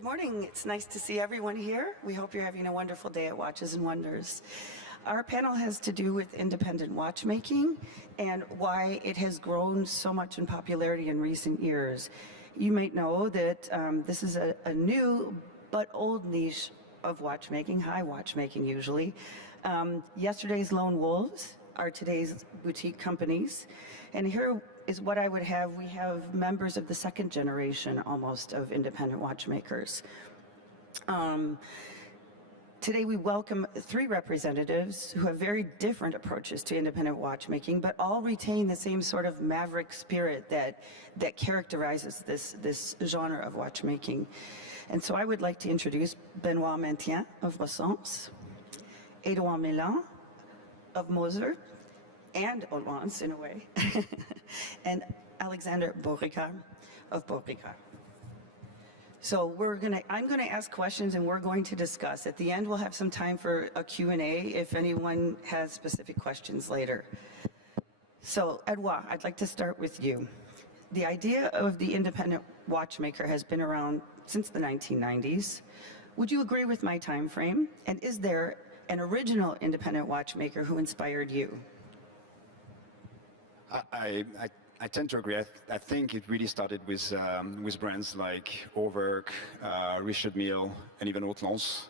Good morning. It's nice to see everyone here. We hope you're having a wonderful day at Watches and Wonders. Our panel has to do with independent watchmaking and why it has grown so much in popularity in recent years. You might know that this is a new but old niche of watchmaking, high watchmaking usually. Yesterday's lone wolves are today's boutique companies. And here is what I would have. We have members of the second generation almost of independent watchmakers. Today we welcome three representatives who have very different approaches to independent watchmaking, but all retain the same sort of maverick spirit that characterizes this genre of watchmaking. And so I would like to introduce Benoit Maintien of Bossons, Edouard Mélan of Moser, and Olance in a way, and Alexander Borricard of Borricard. So I'm going to ask questions and we're going to discuss. At the end, we'll have some time for a Q&A if anyone has specific questions later. So, Edouard, I'd like to start with you. The idea of the independent watchmaker has been around since the 1990s. Would you agree with my time frame? And is there an original independent watchmaker who inspired you? I tend to agree. I think it really started with brands like Overk, Richard Mille, and even Haute-Lance.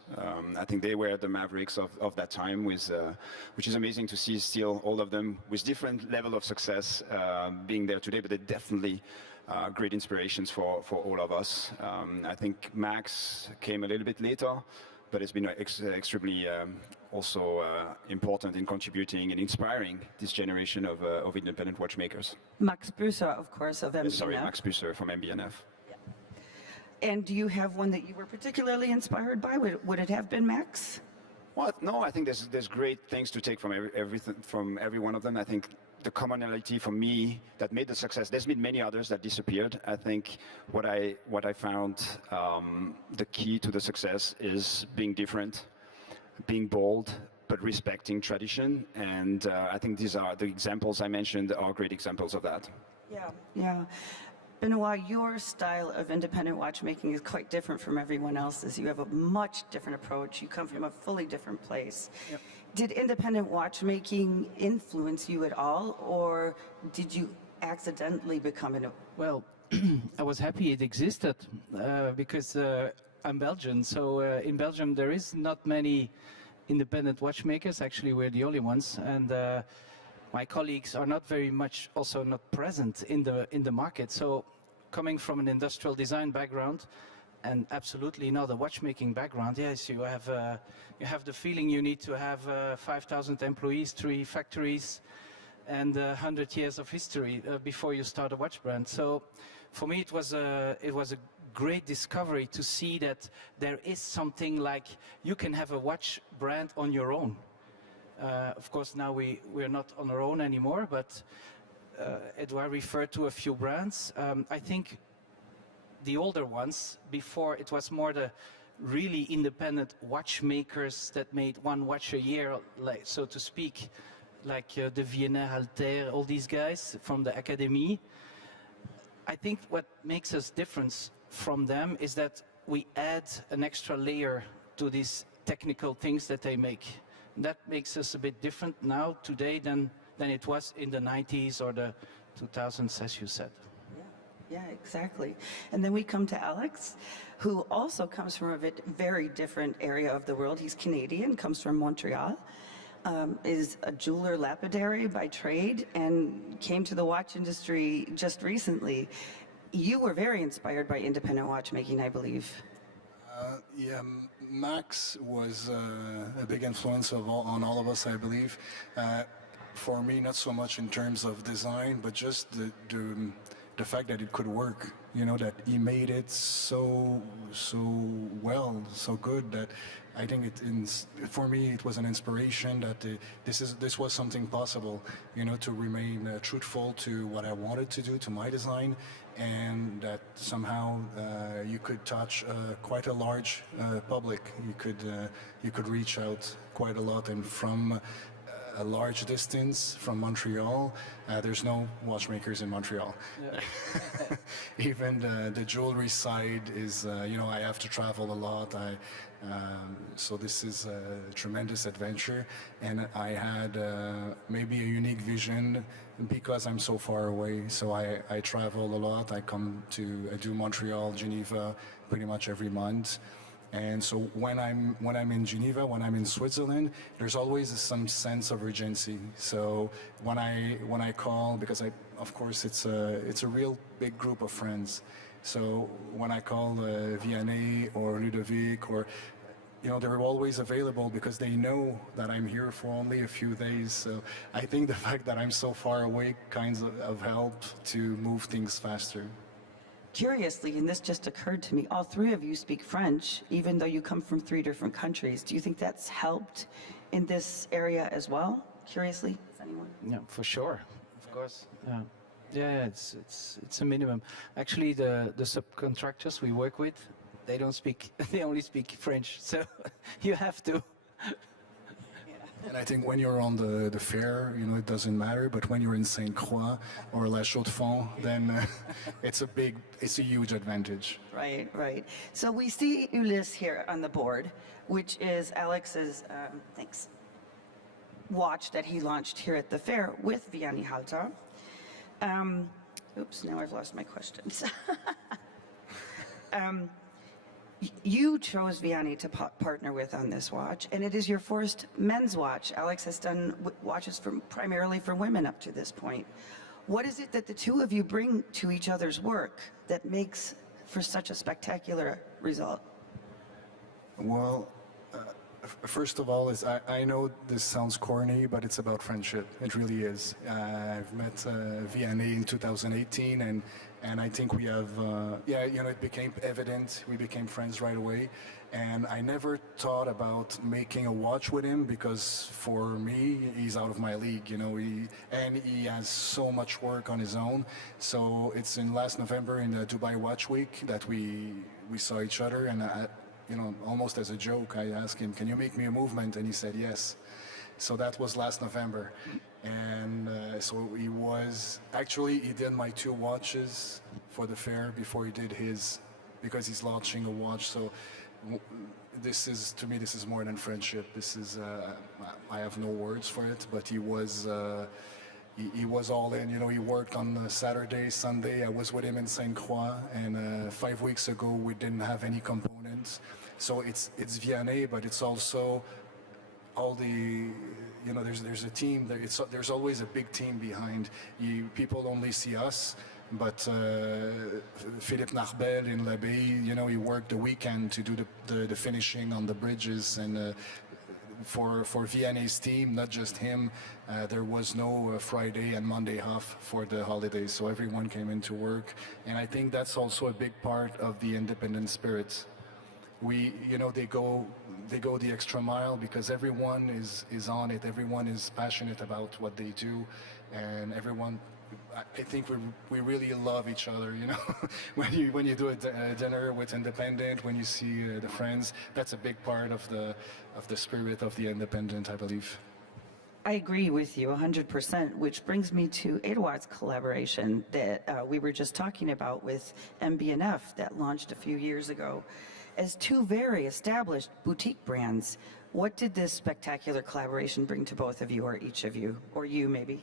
I think they were the mavericks of that time, which is amazing to see still all of them with different level of success being there today, but they're definitely great inspirations for all of us. I think Max came a little bit later, but it's been extremely also important in contributing and inspiring this generation of independent watchmakers. Max Büsser, of course, of MBNF. Sorry, Max Büsser from MBNF. Yeah. And do you have one that you were particularly inspired by? Would it have been Max? Well, no, I think there's great things to take from every one of them. I think the commonality for me that made the success, there's been many others that disappeared. I think what I found the key to the success is being different, being bold, but respecting tradition. And I think these are the examples I mentioned are great examples of that. Yeah. Benoit, your style of independent watchmaking is quite different from everyone else's. You have a much different approach. You come from a fully different place. Yep. Did independent watchmaking influence you at all, or did you accidentally become an... Well, I was happy it existed because I'm Belgian. So in Belgium, there is not many independent watchmakers. Actually, we're the only ones. And my colleagues are not very much also not present in the market. So coming from an industrial design background and absolutely not a watchmaking background, yes, you have the feeling you need to have 5,000 employees, 3 factories, and 100 years of history before you start a watch brand. So for me, it was a great discovery to see that there is something like you can have a watch brand on your own. Of course, now we're not on our own anymore, but Edouard referred to a few brands. I think the older ones, before it was more the really independent watchmakers that made one watch a year, like, so to speak, like the Vienna, Altair, all these guys from the Academy. I think what makes us different from them is that we add an extra layer to these technical things that they make. That makes us a bit different now, today, than it was in the 90s or the 2000s, as you said. Yeah, exactly. And then we come to Alex, who also comes from a very different area of the world. He's Canadian, comes from Montreal, is a jeweler lapidary by trade, and came to the watch industry just recently. You were very inspired by independent watchmaking, I believe. Yeah, Max was a big influence on all of us, I believe. For me, not so much in terms of design, but just the fact that it could work. You know, that he made it so well, so good that I think for me it was an inspiration that this was something possible. You know, to remain truthful to what I wanted to do, to my design, and that somehow you could touch quite a large public. You could reach out quite a lot, and from a large distance from Montreal. There's no watchmakers in Montreal. Yeah. Even the jewelry side is, I have to travel a lot. So this is a tremendous adventure, and I had maybe a unique vision because I'm so far away. So I travel a lot. I do Montreal, Geneva, pretty much every month. And so when I'm in Geneva, when I'm in Switzerland, there's always some sense of urgency. So when I call, because of course it's a real big group of friends. So when I call Vianney or Ludovic, or they're always available because they know that I'm here for only a few days. So I think the fact that I'm so far away kind of helped to move things faster. Curiously, and this just occurred to me, all three of you speak French, even though you come from 3 different countries. Do you think that's helped in this area as well? Curiously, is anyone? Yeah, for sure. Of course. Yeah. Yeah, it's a minimum. Actually, the subcontractors we work with, they don't speak. They only speak French. So you have to. And I think when you're on the fair, it doesn't matter. But when you're in Sainte Croix or La Chaux-de-Fonds, then it's a huge advantage. Right, right. So we see Ulysse here on the board, which is Alex's, thanks, watch that he launched here at the fair with Vianney Halter. Oops, now I've lost my questions. You chose Vianney to partner with on this watch, and it is your first men's watch. Alex has done watches primarily for women up to this point. What is it that the two of you bring to each other's work that makes for such a spectacular result? Well, first of all, I know this sounds corny, but it's about friendship. It really is. I've met Vianney in 2018, and I think we have, it became evident. We became friends right away. And I never thought about making a watch with him because for me, he's out of my league, he has so much work on his own. So it's in last November in the Dubai Watch Week that we saw each other, and almost as a joke, I asked him, "Can you make me a movement?" And he said yes. So that was last November. And so he did my 2 watches for the fair before he did his, because he's launching a watch. So to me, this is more than friendship. This is, I have no words for it, but he was all in. He worked on Saturday, Sunday. I was with him in Sainte Croix, and 5 weeks ago we didn't have any components. So it's Vianney, but it's also all the, there's a team. There's always a big team behind. People only see us, but Philippe Narbel in l'Abbaye, he worked the weekend to do the finishing on the bridges, and for Vianney's team, not just him, there was no Friday and Monday off for the holidays, so everyone came into work, and I think that's also a big part of the independent spirit. They go the extra mile because everyone is on it. Everyone is passionate about what they do, and everyone. I think we really love each other. when you do a dinner with independent, when you see the friends, that's a big part of the spirit of the independent, I believe. I agree with you 100%, which brings me to Eduard's collaboration that we were just talking about with MB&F that launched a few years ago. As 2 very established boutique brands, what did this spectacular collaboration bring to both of you, or each of you, or you maybe?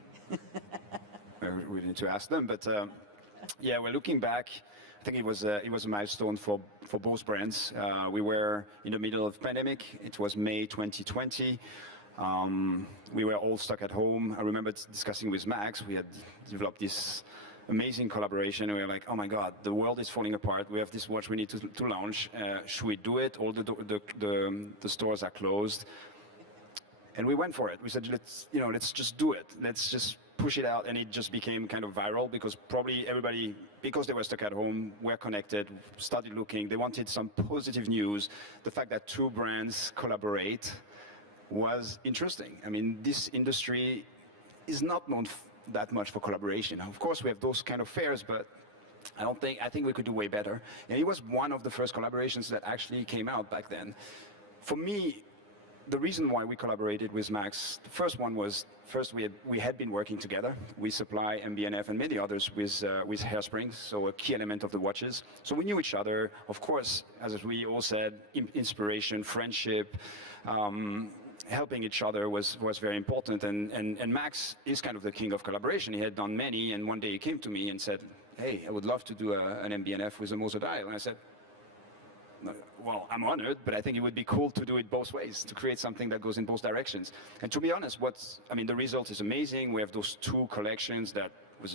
We need to ask them, but we're looking back. I think it was a milestone for both brands. We were in the middle of pandemic. It was May 2020. We were all stuck at home. I remember discussing with Max. We had developed this amazing collaboration. We were like, oh my God, the world is falling apart. We have this watch we need to launch. Should we do it? All the stores are closed. And we went for it. We said, let's just do it. Let's just push it out. And it just became kind of viral because probably everybody, because they were stuck at home, were connected, started looking. They wanted some positive news. The fact that 2 brands collaborate was interesting. I mean, this industry is not known that much for collaboration. Of course, we have those kind of fairs, but I think we could do way better. And it was one of the first collaborations that actually came out back then. For me, the reason why we collaborated with Max, the first one was, first we had been working together. We supply MB&F and many others with hairsprings, so a key element of the watches. So we knew each other. Of course, as we all said, inspiration, friendship, helping each other was very important. And Max is kind of the king of collaboration. He had done many, and one day he came to me and said, hey, I would love to do an MB&F with a Moser dial. And I said, well, I'm honored, but I think it would be cool to do it both ways, to create something that goes in both directions. And to be honest, the result is amazing. We have those 2 collections that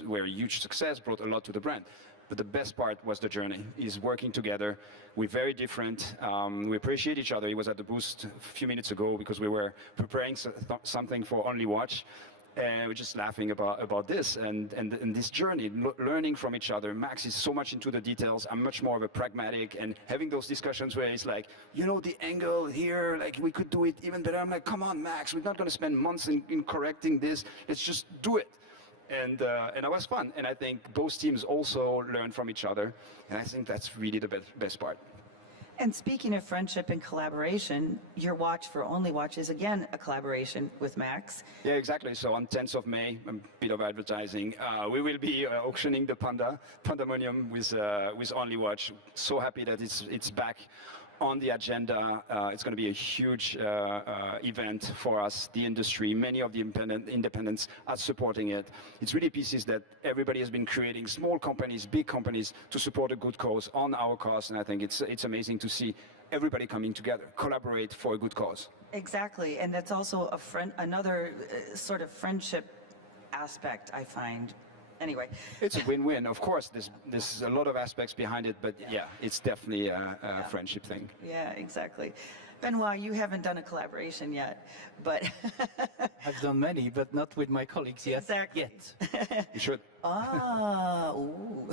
were a huge success, brought a lot to the brand. But the best part was the journey, is working together. We're very different. We appreciate each other. He was at the booth a few minutes ago because we were preparing something for Only Watch. And we're just laughing about this and this journey, learning from each other. Max is so much into the details. I'm much more of a pragmatic, and having those discussions where it's like, you know, the angle here, like we could do it even better. I'm like, come on, Max, we're not going to spend months in correcting this. Let's just do it. And that was fun. And I think both teams also learn from each other. And I think that's really the best part. And speaking of friendship and collaboration, your watch for Only Watch is again a collaboration with Max. Yeah, exactly. So on 10th of May, a bit of advertising, we will be auctioning the Pandemonium with Only Watch. So happy that it's back on the agenda. It's going to be a huge event for us, the industry. Many of the independents are supporting it. It's really pieces that everybody has been creating, small companies, big companies, to support a good cause on our cause. And I think it's amazing to see everybody coming together, collaborate for a good cause. Exactly, and that's also another sort of friendship aspect, I find. Anyway. It's a win-win. Of course, there's a lot of aspects behind it, but yeah, it's definitely a friendship thing. Yeah, exactly. Benoit, you haven't done a collaboration yet, but... I've done many, but not with my colleagues yet. Exactly. Yet. You should. Ooh.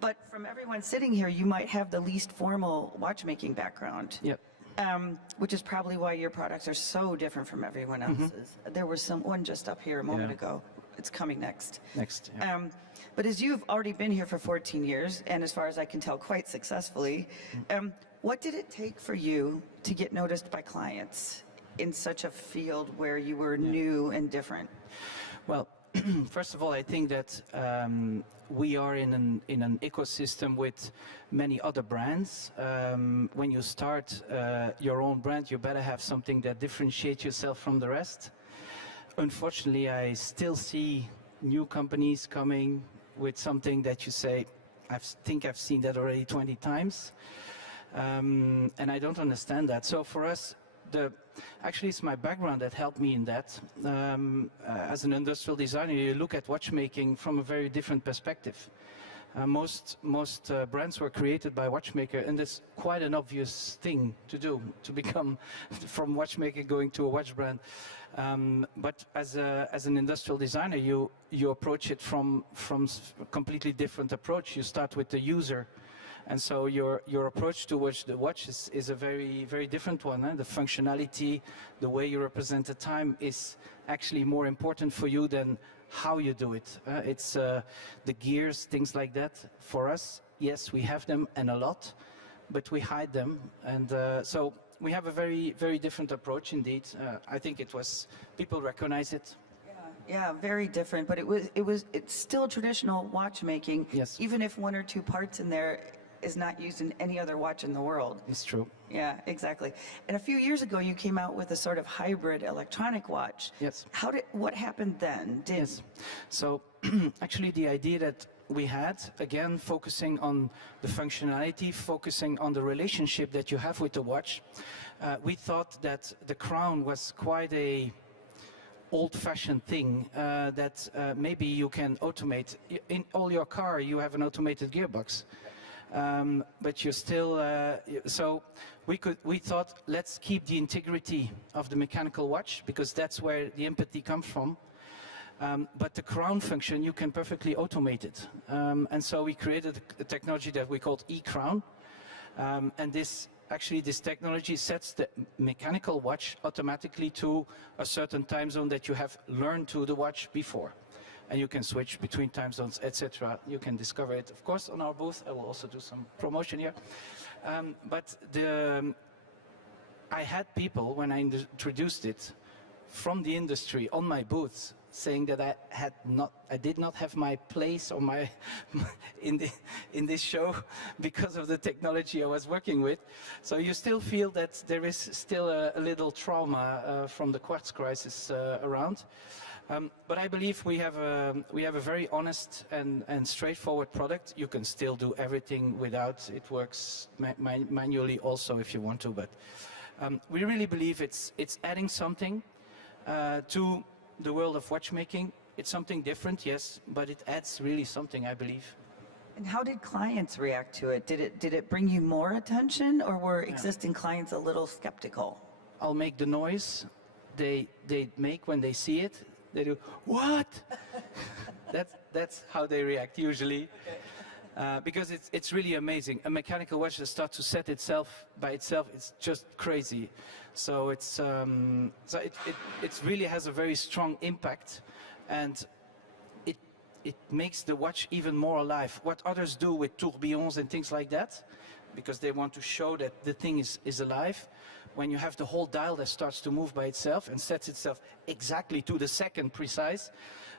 But from everyone sitting here, you might have the least formal watchmaking background. Yep. Which is probably why your products are so different from everyone else's. There was one just up here a moment ago. It's coming next. Next. Yeah. But as you've already been here for 14 years, and as far as I can tell, quite successfully, what did it take for you to get noticed by clients in such a field where you were new and different? Well, first of all, I think that we are in an ecosystem with many other brands. When you start your own brand, you better have something that differentiates yourself from the rest. Unfortunately, I still see new companies coming with something that you say, I think I've seen that already 20 times. And I don't understand that. So for us, actually it's my background that helped me in that. As an industrial designer, you look at watchmaking from a very different perspective. Most brands were created by watchmaker, and it's quite an obvious thing to do, to become from watchmaker going to a watch brand. But as an industrial designer, you approach it from a completely different approach. You start with the user. And so your approach towards the watch is a very, very different one. The functionality, the way you represent the time is actually more important for you than how you do it. It's the gears, things like that. For us, yes, we have them and a lot, but we hide them. And so we have a very, very different approach indeed. I think people recognize it. Yeah, very different, but it's still traditional watchmaking. Yes. Even if one or two parts in there is not used in any other watch in the world. It's true. Yeah, exactly. And a few years ago, you came out with a sort of hybrid electronic watch. Yes. What happened then? Yes. So actually the idea that we had, again, focusing on the functionality, focusing on the relationship that you have with the watch, we thought that the crown was quite a old-fashioned thing that maybe you can automate. In all your car, you have an automated gearbox. But you're still, so we thought, let's keep the integrity of the mechanical watch, because that's where the empathy comes from. But the crown function, you can perfectly automate it. And so we created a technology that we called e-crown. And this technology sets the mechanical watch automatically to a certain time zone that you have learned to the watch before. And you can switch between time zones, etc. You can discover it, of course, on our booth. I will also do some promotion here. But I had people, when I introduced it, from the industry on my booths saying that I did not have my place or my in this show because of the technology I was working with. So you still feel that there is still a little trauma from the quartz crisis around. But I believe we have a very honest and straightforward product. You can still do everything without. It works manually also if you want to. But we really believe it's adding something to the world of watchmaking. It's something different, yes, but it adds really something, I believe. And how did clients react to it? Did it bring you more attention, or were existing clients a little skeptical? I'll make the noise they make when they see it. They do, what? That's how they react usually. Because it's really amazing. A mechanical watch that starts to set itself by itself, it's just crazy. So it really has a very strong impact, and it makes the watch even more alive. What others do with tourbillons and things like that, because they want to show that the thing is alive, when you have the whole dial that starts to move by itself and sets itself exactly to the second precise,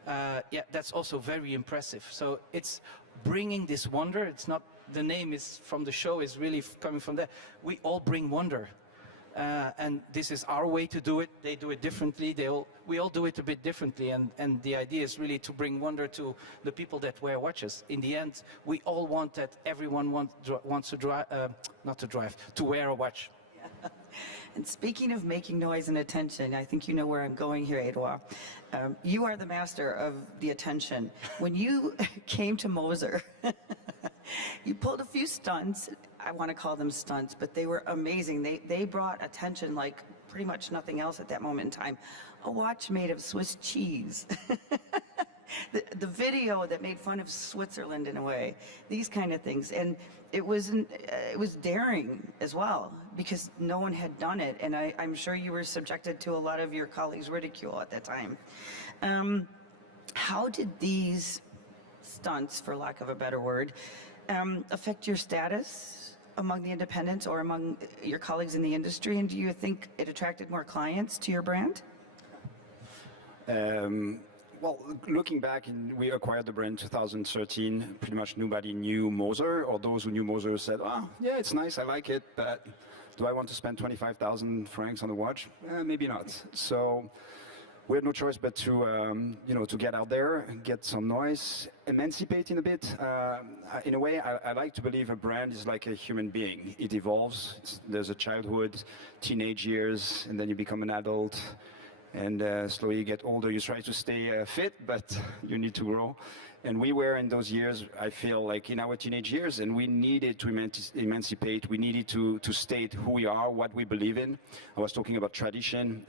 yeah, that's also very impressive. So it's bringing this wonder. It's not, the name is from the show is really coming from there. We all bring wonder. And this is our way to do it. They do it differently. We all do it a bit differently. And the idea is really to bring wonder to the people that wear watches. In the end, we all want that everyone wants to to wear a watch. Yeah. And speaking of making noise and attention, I think you know where I'm going here, Edouard. You are the master of the attention. When you came to Moser, you pulled a few stunts. I want to call them stunts, but they were amazing. They brought attention like pretty much nothing else at that moment in time. A watch made of Swiss cheese. The video that made fun of Switzerland in a way, these kind of things. And it was daring as well, because no one had done it. And I'm sure you were subjected to a lot of your colleagues' ridicule at that time. How did these stunts, for lack of a better word, affect your status among the independents or among your colleagues in the industry? And do you think it attracted more clients to your brand? Well, looking back, we acquired the brand in 2013. Pretty much nobody knew Moser, or those who knew Moser said, "Oh, yeah, it's nice, I like it, but do I want to spend 25,000 francs on a watch? Maybe not." So we had no choice but to, to get out there and get some noise, emancipating a bit. In a way, I like to believe a brand is like a human being. It evolves. There's a childhood, teenage years, and then you become an adult. And slowly you get older, you try to stay fit, but you need to grow. And we were in those years, I feel like in our teenage years, and we needed to emancipate. We needed to state who we are, what we believe in. I was talking about tradition.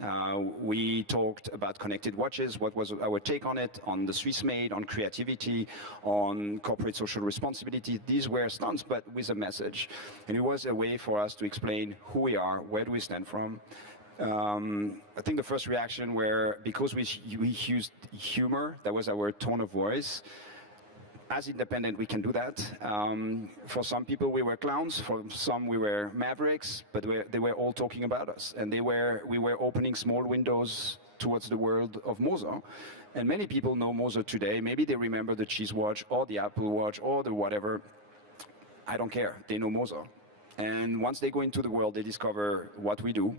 We talked about connected watches, what was our take on it, on the Swiss made, on creativity, on corporate social responsibility. These were stunts, but with a message. And it was a way for us to explain who we are, where do we stand from. I think the first reaction were, because we used humor, that was our tone of voice. As independent, we can do that. For some people, we were clowns. For some, we were mavericks. But they were all talking about us, and we were opening small windows towards the world of Moser. And many people know Moser today. Maybe they remember the cheese watch, or the Apple Watch, or the whatever. I don't care. They know Moser. And once they go into the world, they discover what we do,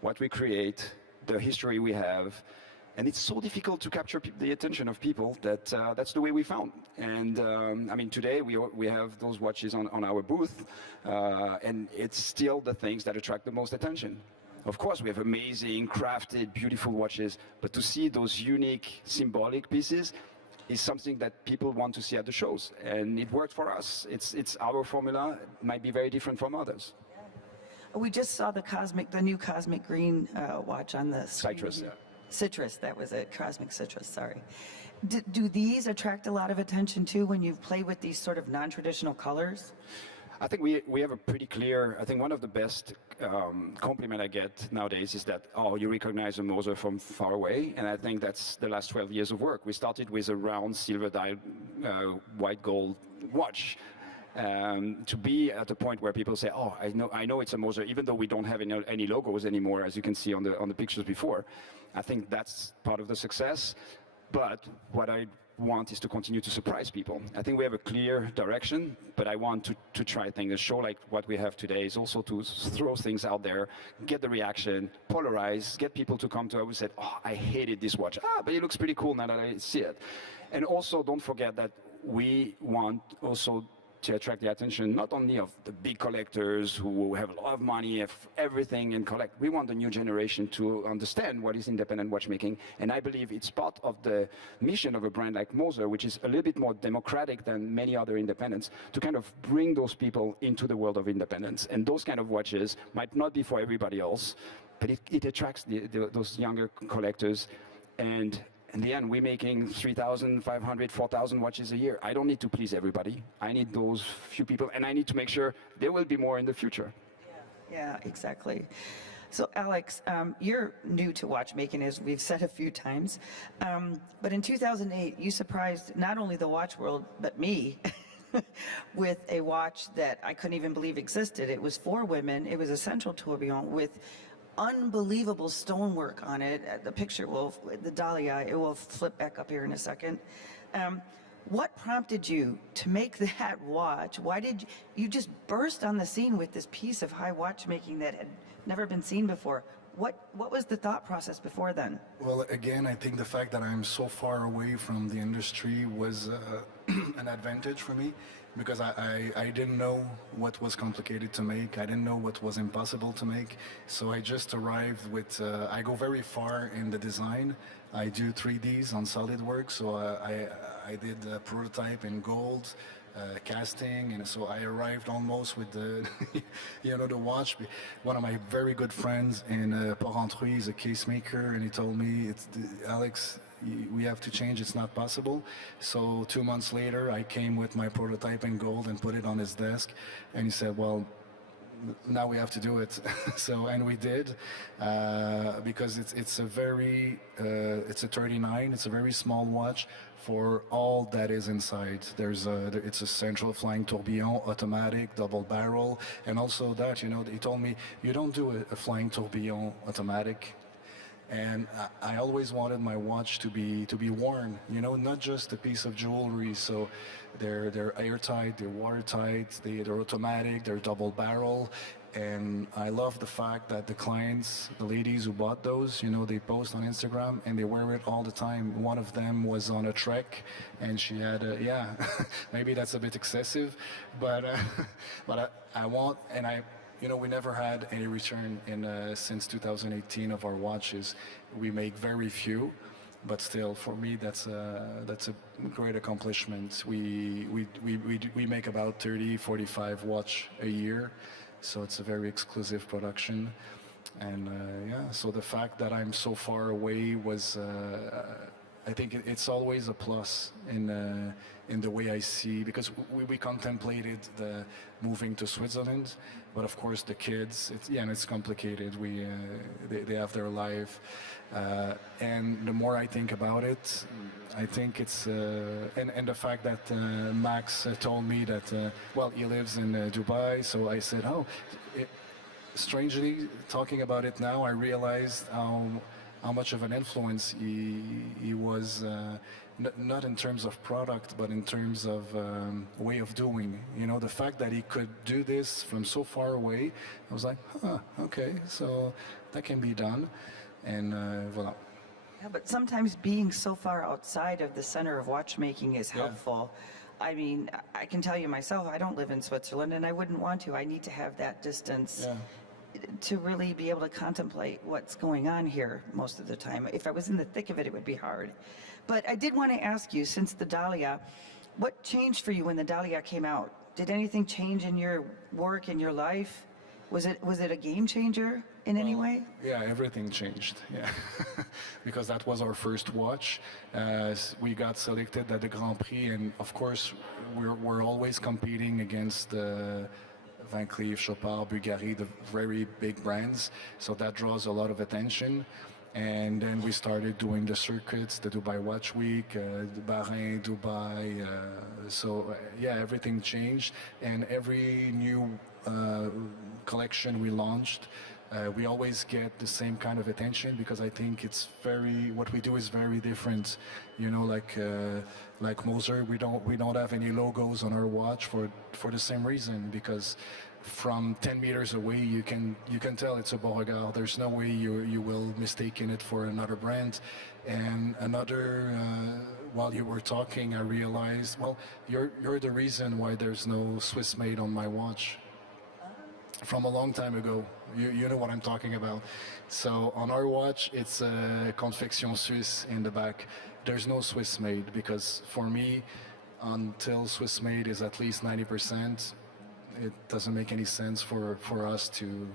what we create, the history we have. And it's so difficult to capture the attention of people that that's the way we found. And I mean, today we have those watches on our booth, and it's still the things that attract the most attention. Of course, we have amazing, crafted, beautiful watches, but to see those unique, symbolic pieces is something that people want to see at the shows. And it worked for us. It's our formula. It might be very different from others. We just saw the new cosmic green watch on the screen. Citrus, yeah. Citrus, that was it. Cosmic citrus, sorry. Do these attract a lot of attention too when you play with these sort of non-traditional colors? I think we have a pretty clear, I think one of the best compliment I get nowadays is that, oh, you recognize a Moser from far away. And I think that's the last 12 years of work. We started with a round silver dial white gold watch. To be at the point where people say, "Oh, I know it's a Moser," even though we don't have any logos anymore, as you can see on the pictures before. I think that's part of the success. But what I want is to continue to surprise people. I think we have a clear direction, but I want to try things. A show like what we have today is also to throw things out there, get the reaction, polarize, get people to come to us who said, "Oh, I hated this watch. But it looks pretty cool now that I see it." And also, don't forget that we want also to attract the attention not only of the big collectors who have a lot of money, have everything and collect. We want the new generation to understand what is independent watchmaking, and I believe it's part of the mission of a brand like Moser, which is a little bit more democratic than many other independents, to kind of bring those people into the world of independence. And those kind of watches might not be for everybody else, but it attracts those younger collectors. And in the end, we're making 3,500, 4,000 watches a year. I don't need to please everybody. I need those few people, and I need to make sure there will be more in the future. Yeah, exactly. So Alex, you're new to watchmaking, as we've said a few times. But in 2008, you surprised not only the watch world, but me, with a watch that I couldn't even believe existed. It was for women. It was a central tourbillon with unbelievable stonework on it. The picture will, the dahlia, it will flip back up here in a second. What prompted you to make that watch? Why did you just burst on the scene with this piece of high watchmaking that had never been seen before? What was the thought process before then? Well, again, I think the fact that I'm so far away from the industry was an advantage for me, because I didn't know what was complicated to make. I didn't know what was impossible to make. So I just arrived with, I go very far in the design. I do 3Ds on SolidWorks, so I did a prototype in gold, casting, and so I arrived almost with the, the watch. One of my very good friends in Porrentruy is a case maker, and he told me, Alex, we have to change, it's not possible. So 2 months later, I came with my prototype in gold and put it on his desk, and he said, well, now we have to do it. So, and we did, because it's a 39, it's a very small watch for all that is inside. It's a central flying tourbillon, automatic, double barrel, and also that, he told me, you don't do a flying tourbillon automatic. And I always wanted my watch to be worn, not just a piece of jewelry. So they're airtight, they're watertight, they're automatic, they're double barrel. And I love the fact that the clients, the ladies who bought those, they post on Instagram and they wear it all the time. One of them was on a trek, and she had maybe that's a bit excessive, but I want, and we never had any return since 2018 of our watches. We make very few, but still, for me, that's a great accomplishment. We make about 30, 45 watch a year, so it's a very exclusive production. And so the fact that I'm so far away was, I think it's always a plus in the way I see, because we contemplated the moving to Switzerland, but of course the kids, it's complicated. They have their life, and the more I think about it, I think it's and the fact that Max told me that he lives in Dubai, so I said, strangely, talking about it now, I realized how much of an influence he was, not in terms of product, but in terms of way of doing. The fact that he could do this from so far away, I was like, okay, so that can be done, and voila. Yeah, but sometimes being so far outside of the center of watchmaking is helpful. I mean, I can tell you myself, I don't live in Switzerland, and I wouldn't want to. I need to have that distance to really be able to contemplate what's going on here most of the time. If I was in the thick of it, it would be hard. But I did want to ask you, since the Dahlia, what changed for you when the Dahlia came out? Did anything change in your work, in your life? Was it a game changer in any way? Yeah, everything changed. Yeah, because that was our first watch. We got selected at the Grand Prix, and of course, we're always competing against Van Cleef, Chopard, Bulgari, the very big brands. So that draws a lot of attention. And then we started doing the circuits, the Dubai Watch Week, Bahrain, Dubai. Yeah, everything changed. And every new collection we launched, we always get the same kind of attention because I think it's what we do is very different. You know, like Moser, we don't have any logos on our watch for the same reason, because from 10 meters away you can tell it's a Beauregard. There's no way you will mistake it for another brand. And while you were talking, I realized, well, you're the reason why there's no Swiss made on my watch. From a long time ago. You know what I'm talking about. So on our watch, it's Confection Suisse in the back. There's no Swiss made, because for me, until Swiss made is at least 90%, it doesn't make any sense for us to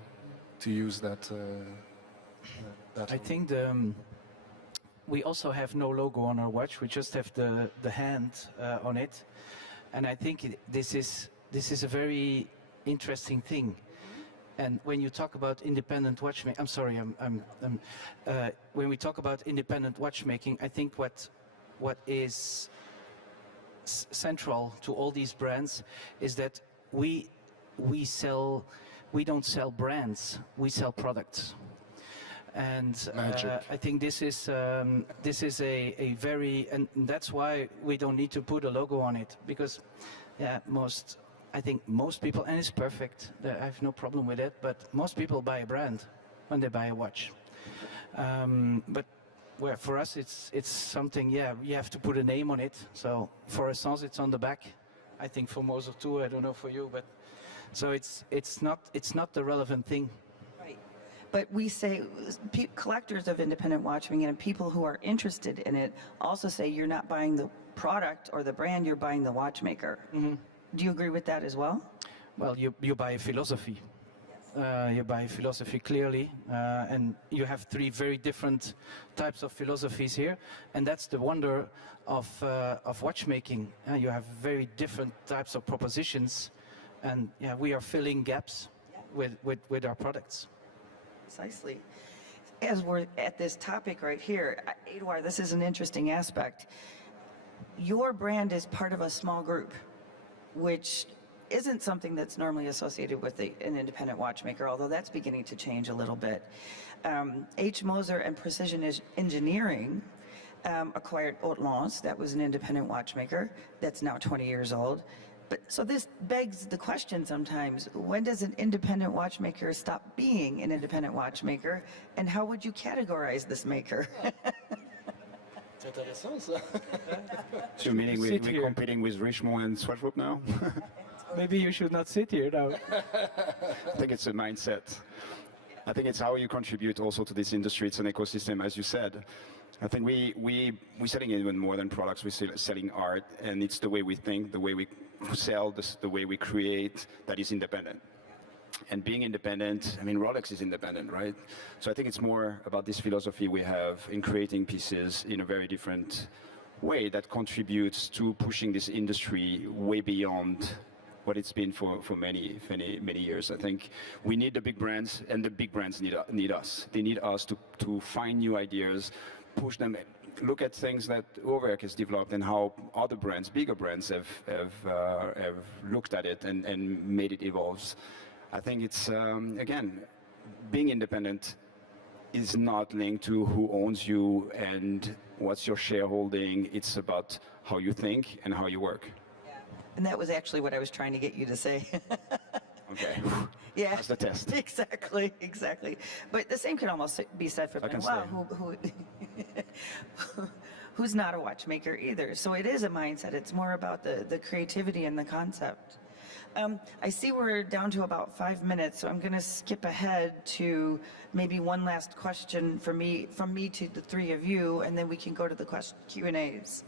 use that. I think we also have no logo on our watch. We just have the hand on it, and I think this is a very interesting thing. And when you talk about independent watchmaking, I'm sorry, when we talk about independent watchmaking, I think what is central to all these brands is that we don't sell brands, we sell products. And I think this is a very, and that's why we don't need to put a logo on it, because I think most people, and it's perfect, I have no problem with it, but most people buy a brand when they buy a watch. But where for us it's something, you have to put a name on it. So for Essence it's on the back. I think for Moser too, I don't know for you, but so it's not the relevant thing. Right. But we say, collectors of independent watchmaking and people who are interested in it also say you're not buying the product or the brand, you're buying the watchmaker. Mm-hmm. Do you agree with that as well? Well, you buy a philosophy. You buy philosophy clearly, and you have three very different types of philosophies here, and that's the wonder of watchmaking. You have very different types of propositions, and we are filling gaps with our products. Precisely. As we're at this topic right here, Edouard, this is an interesting aspect. Your brand is part of a small group, which isn't something that's normally associated with an independent watchmaker, although that's beginning to change a little bit. H. Moser and Precision Engineering acquired Haute Lance. That was an independent watchmaker that's now 20 years old. So this begs the question sometimes, when does an independent watchmaker stop being an independent watchmaker, and how would you categorize this maker? So meaning we're competing with Richemont and Swarovski now? Maybe you should not sit here now. I think it's a mindset. I think it's how you contribute also to this industry. It's an ecosystem, as you said. I think we're selling even more than products. We're selling art, and it's the way we think, the way we sell, the way we create that is independent. And being independent, I mean, Rolex is independent, right? So I think it's more about this philosophy we have in creating pieces in a very different way that contributes to pushing this industry way beyond what it's been for many years. I think we need the big brands, and the big brands need us. They need us to find new ideas, push them, look at things that Overk has developed and how other brands, bigger brands, have looked at it and made it evolve. I think it's, again, being independent is not linked to who owns you and what's your shareholding. It's about how you think and how you work. Yeah. And that was actually what I was trying to get you to say. Okay. Yeah. That's the test. Exactly. But the same can almost be said for Benoit, who's not a watchmaker either. So it is a mindset. It's more about the creativity and the concept. I see we're down to about 5 minutes, so I'm going to skip ahead to maybe one last question from me to the three of you, and then we can go to the Q&As.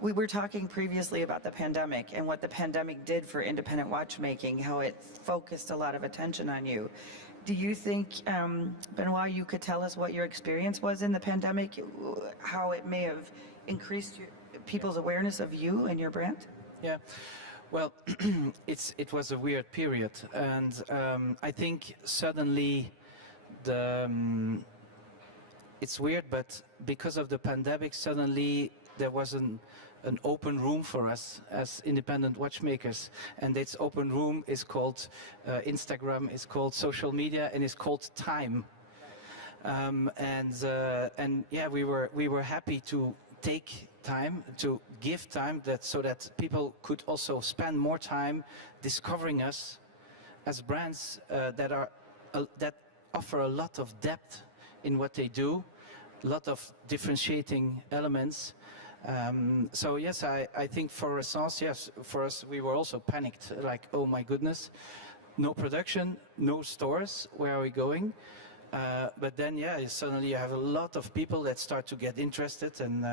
We were talking previously about the pandemic and what the pandemic did for independent watchmaking, how it focused a lot of attention on you. Do you think, Benoit, you could tell us what your experience was in the pandemic, how it may have increased people's awareness of you and your brand? Yeah. Well, it was a weird period, and I think suddenly the it's weird, but because of the pandemic, suddenly there was an open room for us as independent watchmakers. And this open room is called Instagram, is called social media, and is called time. And yeah, we were happy to take time, to give time, so that people could also spend more time discovering us as brands that offer a lot of depth in what they do, a lot of differentiating elements. So yes, I think for Essence, yes, for us, we were also panicked, like, oh my goodness, no production, no stores, where are we going? But then, yeah, suddenly you have a lot of people that start to get interested, and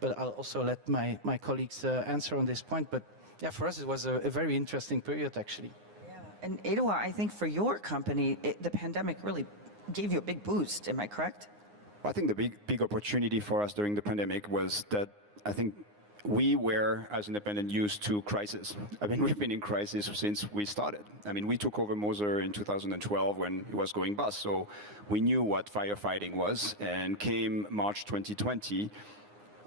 but I'll also let my colleagues answer on this point. But yeah, for us, it was a very interesting period, actually. Yeah. And Edouard, I think for your company, the pandemic really gave you a big boost. Am I correct? I think the big opportunity for us during the pandemic was that I think we were, as independent, used to crisis. I mean, we've been in crisis since we started. I mean, we took over Moser in 2012 when it was going bust, so we knew what firefighting was. And came March 2020,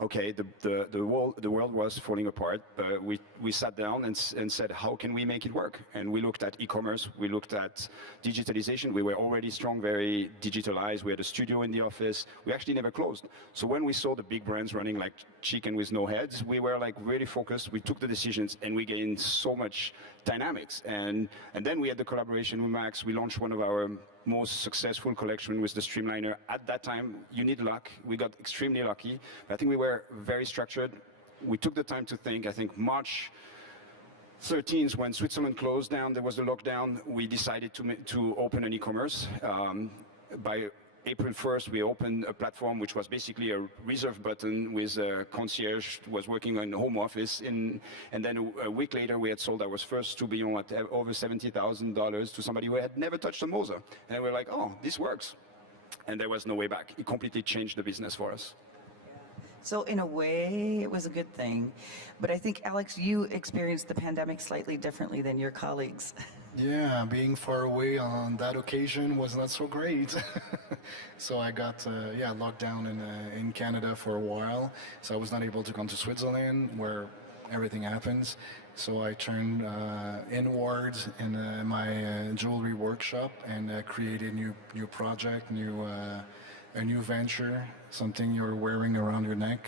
okay, the world was falling apart. We sat down and said, how can we make it work? And we looked at e-commerce, we looked at digitalization. We were already strong, very digitalized. We had a studio in the office. We actually never closed. So when we saw the big brands running like chicken with no heads, we were like really focused. We took the decisions and we gained so much dynamics. And then we had the collaboration with Max. We launched one of our most successful collection with the Streamliner. At that time, you need luck. We got extremely lucky. I think we were very structured. We took the time to think. I think March 13th, when Switzerland closed down, there was a lockdown. We decided to open an e-commerce. By April 1st, we opened a platform which was basically a reserve button with a concierge was working in the home office. And then a week later, we had sold our first tourbillon at over $70,000 to somebody who had never touched a Moser. And we're like, oh, this works. And there was no way back. It completely changed the business for us. So in a way, it was a good thing. But I think, Alex, you experienced the pandemic slightly differently than your colleagues. Yeah, being far away on that occasion was not so great. So I got locked down in Canada for a while. So I was not able to come to Switzerland where everything happens. So I turned inwards in my jewelry workshop and created a new project, a new venture, something you're wearing around your neck.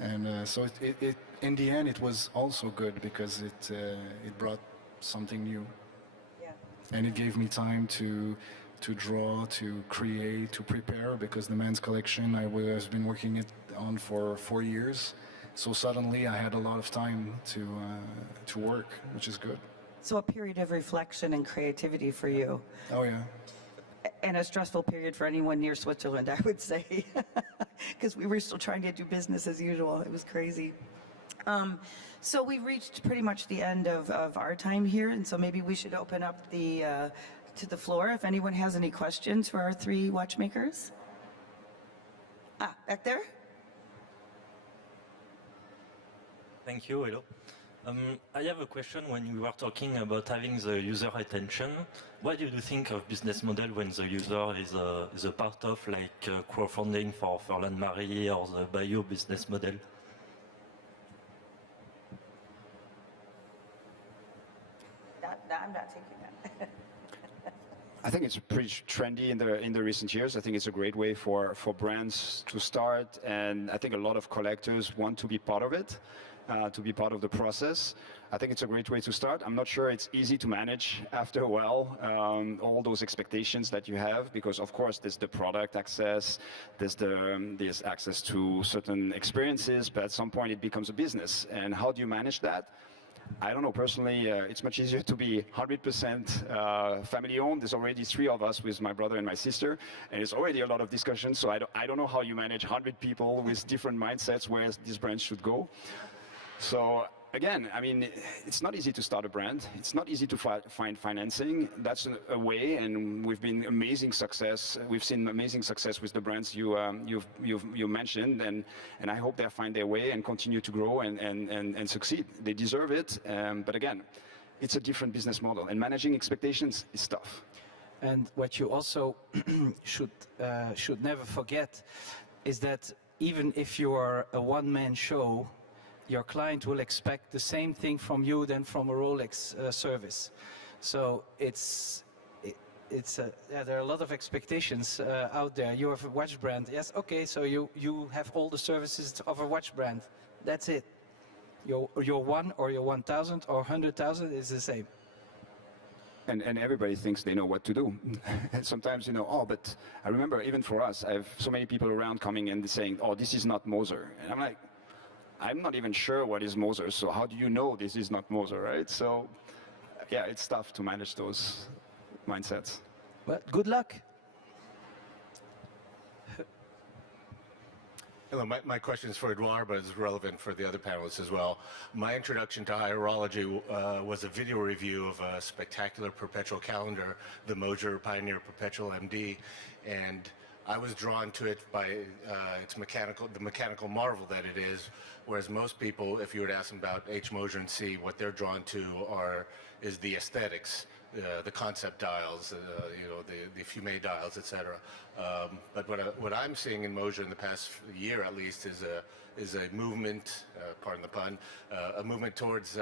And so it in the end it was also good because it brought something new. And it gave me time to draw, to create, to prepare, because the men's collection I was been working on for 4 years. So suddenly I had a lot of time to work, which is good. So a period of reflection and creativity for you. Oh yeah. And a stressful period for anyone near Switzerland, I would say, because we were still trying to do business as usual. It was crazy. So we've reached pretty much the end of our time here, and so maybe we should open up to the floor if anyone has any questions for our three watchmakers. Back there? Thank you, hello. I have a question. When you were talking about having the user attention, what do you think of business model when the user is a part of, like crowdfunding for Furlan Marie or the bio business model? I'm not taking that. I think it's pretty trendy in the recent years. I think it's a great way for brands to start, and I think a lot of collectors want to be part of it, to be part of the process. I think it's a great way to start. I'm not sure it's easy to manage after a while, all those expectations that you have, because of course there's the product access, there's access to certain experiences, but at some point it becomes a business. And how do you manage that? I don't know, personally, it's much easier to be 100% family-owned. There's already 3 of us with my brother and my sister, and it's already a lot of discussion, so I don't know how you manage 100 people with different mindsets where this brand should go. So again, I mean, it's not easy to start a brand. It's not easy to find financing. That's a way, and we've been amazing success. We've seen amazing success with the brands you mentioned, and I hope they find their way and continue to grow and succeed. They deserve it, but again, it's a different business model, and managing expectations is tough. And what you also should never forget is that even if you are a one-man show, your client will expect the same thing from you than from a Rolex service. So there are a lot of expectations out there. You have a watch brand, yes, okay, so you have all the services of a watch brand. That's it. Your 1 or your 1,000 or 100,000 is the same. And everybody thinks they know what to do. And sometimes, you know, oh, but I remember even for us, I have so many people around coming and saying, oh, this is not Moser. And I'm like, I'm not even sure what is Moser, so how do you know this is not Moser, right? So, yeah, it's tough to manage those mindsets. But good luck. Hello, my question is for Edouard, but it's relevant for the other panelists as well. My introduction to horology was a video review of a spectacular perpetual calendar, the Moser Pioneer Perpetual MD, and I was drawn to it by the mechanical marvel that it is, whereas most people, if you were to ask them about H. Moser and C, what they're drawn to is the aesthetics. The concept dials, you know, the Fumet dials, etc. But what I'm seeing in Moser in the past year, at least, is a movement, pardon the pun, a movement towards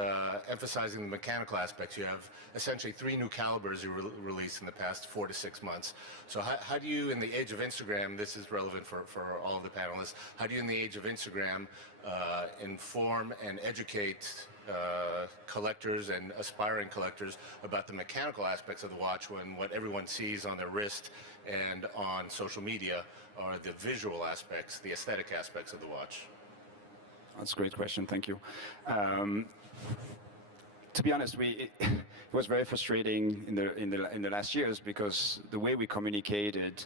emphasizing the mechanical aspects. You have essentially 3 new calibers you released in the past 4 to 6 months. So how do you, in the age of Instagram, this is relevant for all of the panelists, how do you, in the age of Instagram, inform and educate collectors and aspiring collectors about the mechanical aspects of the watch when what everyone sees on their wrist and on social media are the visual aspects, the aesthetic aspects of the watch? That's a great question, thank you. To be honest, it was very frustrating in the last years because the way we communicated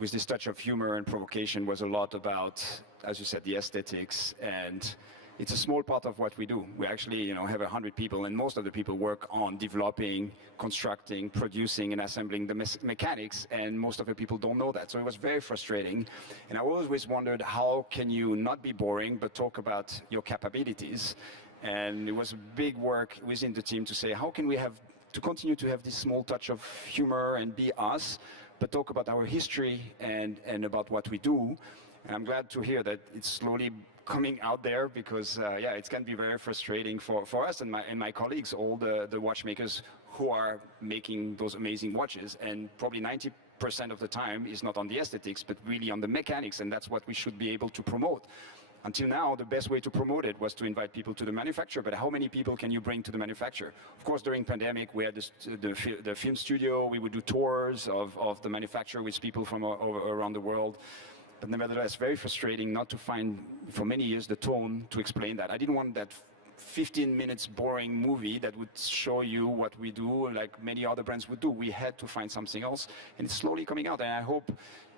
with this touch of humor and provocation was a lot about, as you said, the aesthetics, and it's a small part of what we do. We actually, you know, have 100 people, and most of the people work on developing, constructing, producing, and assembling the mechanics, and most of the people don't know that. So it was very frustrating, and I always wondered, how can you not be boring, but talk about your capabilities? And it was big work within the team to say, how can we continue to have this small touch of humor and be us, but talk about our history and about what we do. And I'm glad to hear that it's slowly coming out there because, yeah, it can be very frustrating for us and my colleagues, all the watchmakers who are making those amazing watches. And probably 90% of the time is not on the aesthetics, but really on the mechanics, and that's what we should be able to promote. Until now, the best way to promote it was to invite people to the manufacturer, but how many people can you bring to the manufacturer? Of course, during pandemic, we had the film studio, we would do tours of the manufacturer with people from around the world. But nevertheless, very frustrating not to find, for many years, the tone to explain that. I didn't want that 15 minutes boring movie that would show you what we do, like many other brands would do. We had to find something else, and it's slowly coming out. And I hope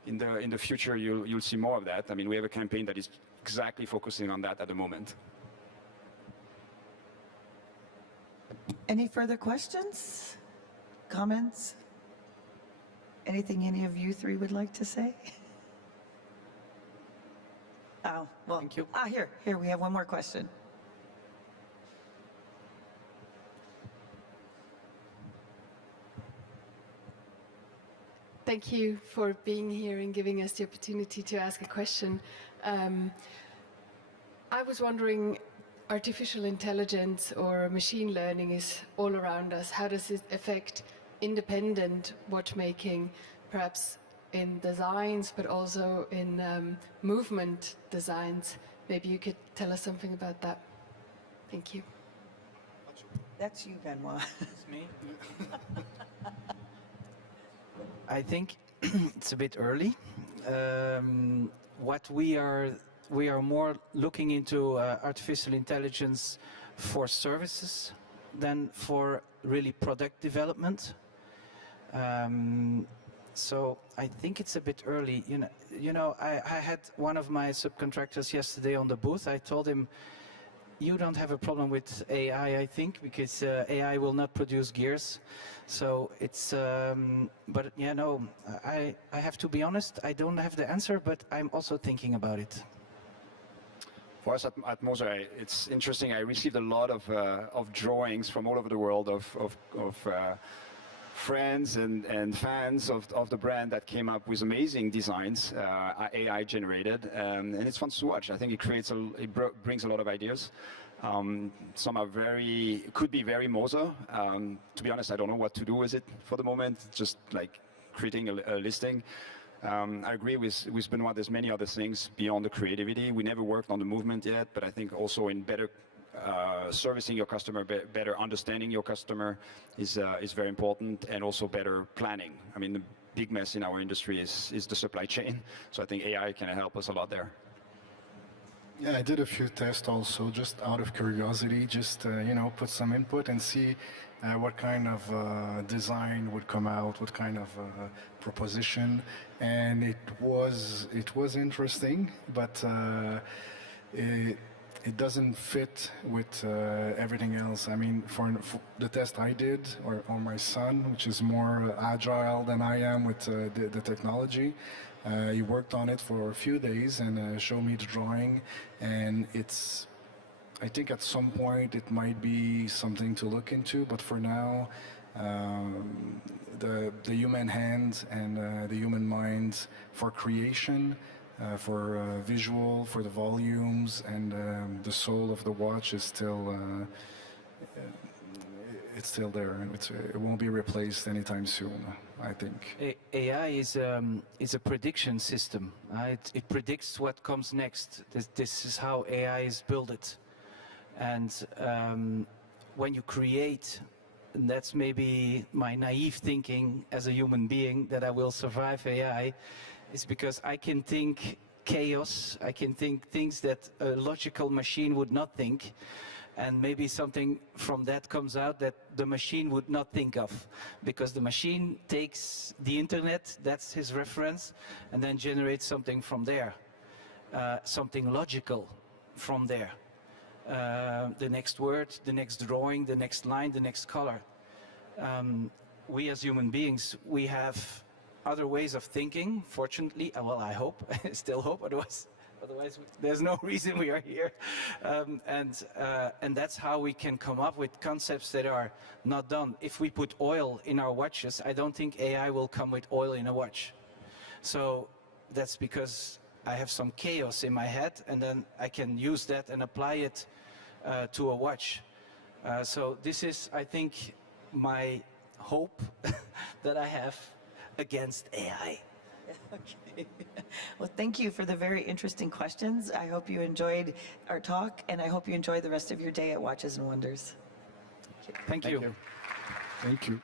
in the future you'll see more of that. I mean, we have a campaign that is exactly focusing on that at the moment. Any further questions, comments? Anything any of you three would like to say? Oh, well, Thank you. Here, we have one more question. Thank you for being here and giving us the opportunity to ask a question. I was wondering, artificial intelligence or machine learning is all around us. How does it affect independent watchmaking, perhaps in designs, but also in movement designs? Maybe you could tell us something about that. Thank you. That's you, Benoit. It's me. I think it's a bit early. What we are more looking into artificial intelligence for services than for really product development. So I think it's a bit early. You know, I had one of my subcontractors yesterday on the booth. I told him, you don't have a problem with AI, I think, because AI will not produce gears. So it's, but yeah, no, I have to be honest, I don't have the answer, but I'm also thinking about it. For us at Moser, it's interesting. I received a lot of drawings from all over the world of friends and fans of the brand that came up with amazing designs, AI generated, and it's fun to watch. I think it creates brings a lot of ideas. Some are could be very Moser. To be honest, I don't know what to do with it for the moment. Just like creating a listing. I agree with Benoit, there's many other things beyond the creativity. We never worked on the movement yet, but I think also in better servicing your customer, better understanding your customer is very important, and also better planning. I mean, the big mess in our industry is the supply chain. So I think AI can help us a lot there. Yeah, I did a few tests also, just out of curiosity, just you know, put some input and see what kind of design would come out, what kind of proposition, and it was interesting, but it doesn't fit with everything else. I mean, for the test I did, or my son, which is more agile than I am with the technology, he worked on it for a few days and showed me the drawing, and I think at some point it might be something to look into, but for now, the human hand and the human mind for creation, for visual, for the volumes, and the soul of the watch is still it's still there, and it won't be replaced anytime soon, I think. AI is a prediction system. It predicts what comes next. This is how AI is built. And when you create, and that's maybe my naive thinking as a human being that I will survive AI, is because I can think chaos, I can think things that a logical machine would not think, and maybe something from that comes out that the machine would not think of, because the machine takes the internet, that's his reference, and then generates something from there, something logical from there. The next word, the next drawing, the next line, the next color. We as human beings, we have other ways of thinking, fortunately. Well, I hope, I still hope, otherwise there's no reason we are here. And that's how we can come up with concepts that are not done. If we put oil in our watches, I don't think AI will come with oil in a watch. So that's because I have some chaos in my head, and then I can use that and apply it to a watch. So this is, I think, my hope that I have against AI. Okay. Well, thank you for the very interesting questions. I hope you enjoyed our talk, and I hope you enjoy the rest of your day at Watches and Wonders. Thank you. Thank you.